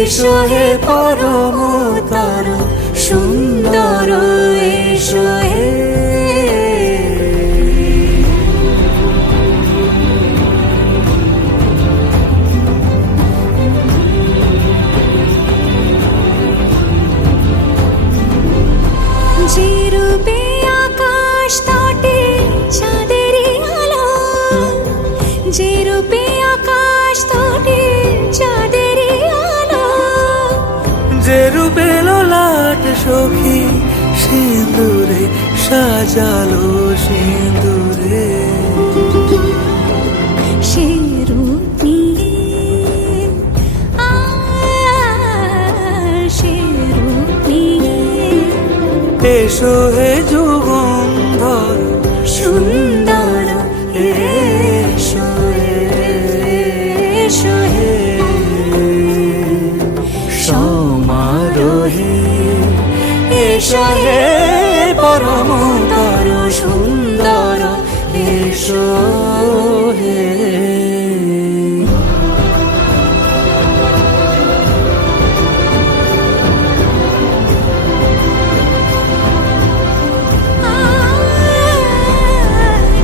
এসো হে পরমতর সুন্দর এসো হে। যে রূপে আকাশ তটে চাঁদেরই আলো, যে রূপে আকাশ তটে চাঁদেরই আলো, যে রূপে ললাট সখী সিঁদুরে সাজালো সিঁদুরে, সে রূপ নিয়ে সে রূপ নিয়ে এসো হে যুগন্ধর সুন্দর এসো এসো হে। সমারোহে এসো হে পরমতর সুন্দর এসো হে।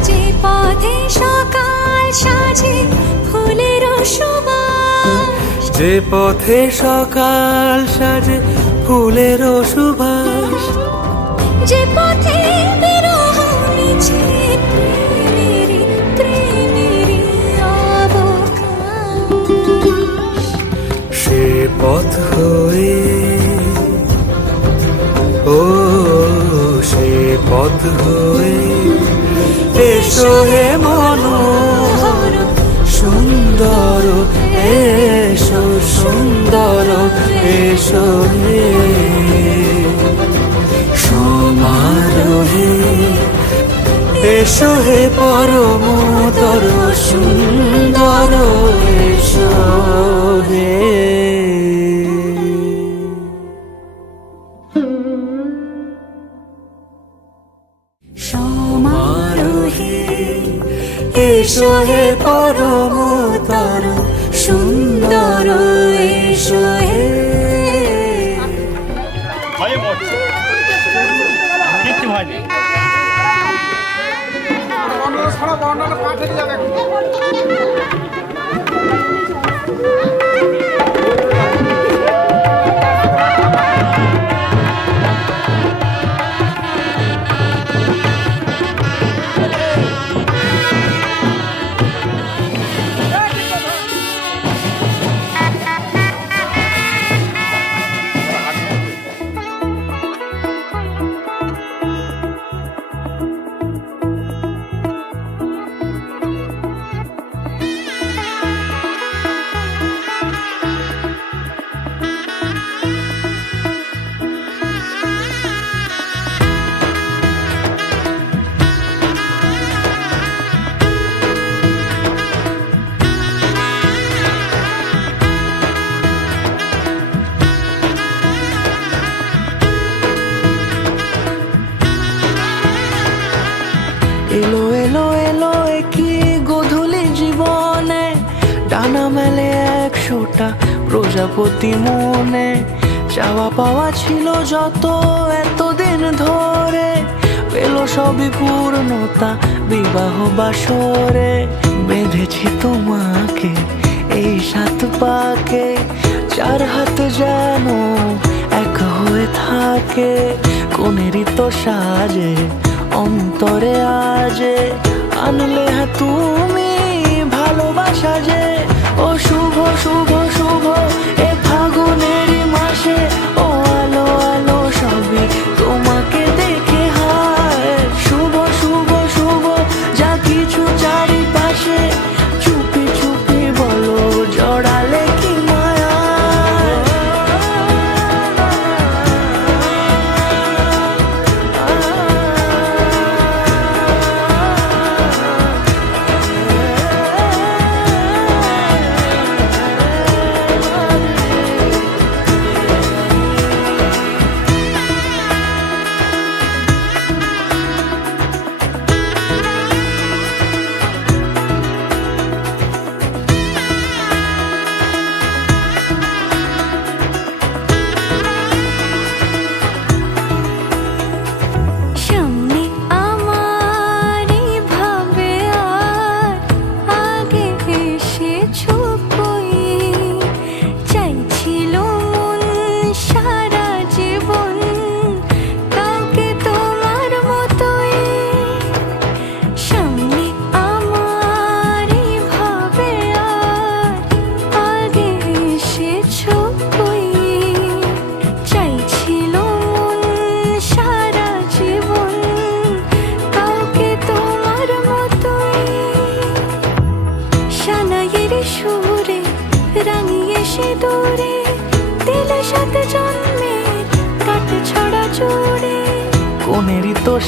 যে পথে সকাল সাজে ফুলের সুবাস, যে পথে সকাল সাজে ফুলের সুবাস, যে পথে বিরহ মিছে প্রেমেরই প্রেমেরই অবকাশ, সে পথ হয়ে ও সে পথ হয়ে এসো হে মনোহর সুন্দর এসো সুন্দর এসো হে। সমারোহে এসো হে পরমতর সুন্দর এসো হে। সমারোহে এসো হে পরমতর সুন্দর এসো হে। ভয়ে মরছে, কিচ্ছু হয়নি। এলো এলো এলো কি গোধূলি জীবনে, ডানা মেলে 100টা প্রজাপতি মনে। চাওয়া পাওয়া ছিল যত এতদিন ধরে, পেলো সবই পূর্ণতা বিবাহ বাসরে। বেঁধেছি তোমাকে এই 7 পাকে, 4 হাত যেন এক হয়ে থাকে। কোনেরই তো সাজে অন্তরে আজে, আনলে হ্যাঁ তুমি ভালোবাসা যে। ও শুভ শুভ শুভ এ ফাগুনেরই মাসে, ও আলো আলো সবই তোমাকে দেখে হায়। শুভ শুভ শুভ যা কিছু চারিপাশে, চুপি চুপি বলো জড়ালে কি মায়া।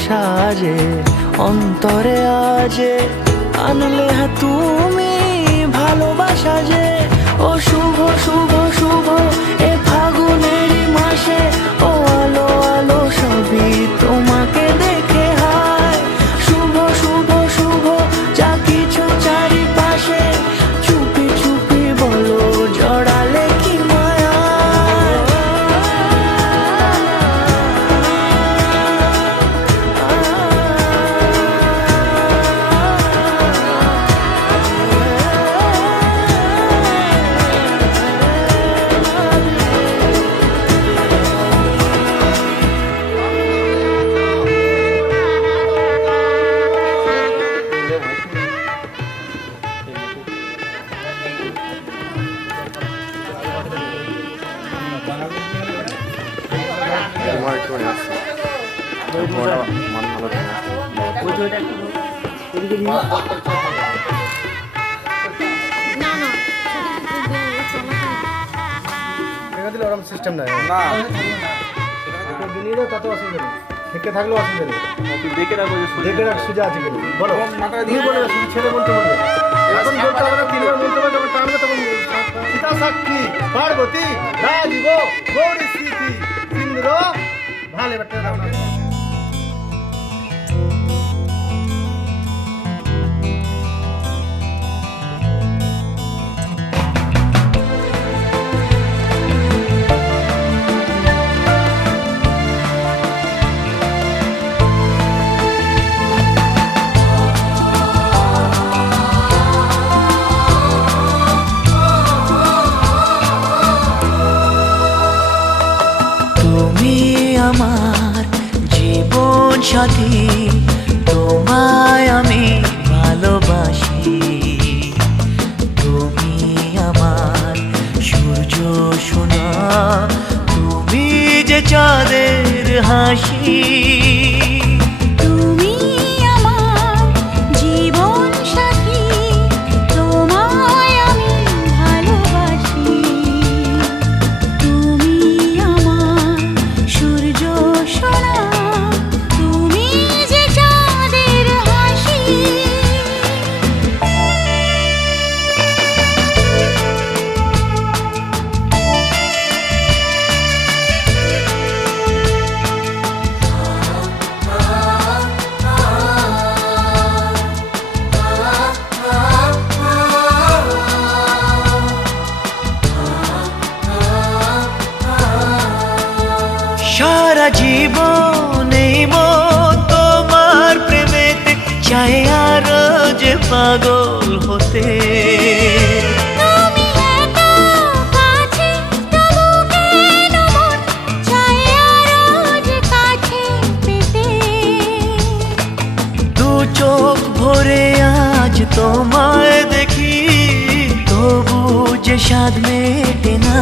সাজে অন্তরে আজে আনলে হ্যাঁ তুমি ভালোবাসা যে। ও শুভ শুভ শুভ এ ফাগুনেরই মাসে, ও আলো আলো সবই তোমাকে দেখে হায়। শুভ শুভ শুভ যা কিছু চারিপাশে, চুপি চুপি বলো জড়ালে কি মায়া। দিলে ওরকম সিস্টেম নাই না, দিলে তাতে অসুবিধা নেই, থেকে থাকলেও অসুবিধা নেই। দেখে রাখ সুজা আছে কিনা বলো, তুমি বলে শুধু ছেড়ে বলতে বলবে, এখন বলতে হবে না, তিনবার বলতে হবে, যখন টানবে তখন সীতা সাক্ষী পার্বতী রাজীব গৌরী স্মৃতি সিন্ধুর ভালো এবার আমার জীবন সাথী, তোমায় আমি ভালোবাসি। তুমি আমার সূর্য সোনা, তুমি যে চাঁদের হাসি। তুমি আমার জীবন সাথী, তোমায় আমি ভালোবাসি। তুমি আমার সূর্য সোনা, তুমি যে চাঁদের হাসি। সারা জীবন এই মন তোমার প্রেমেতে চাই আরো যে পাগল হতে। তুমি এত কাছে তবু কেন মন চায় আরো যে কাছে পেতে। দু চোখ ভরে আজ তোমায় দেখি, তবু যে স্বাদ মেটে না।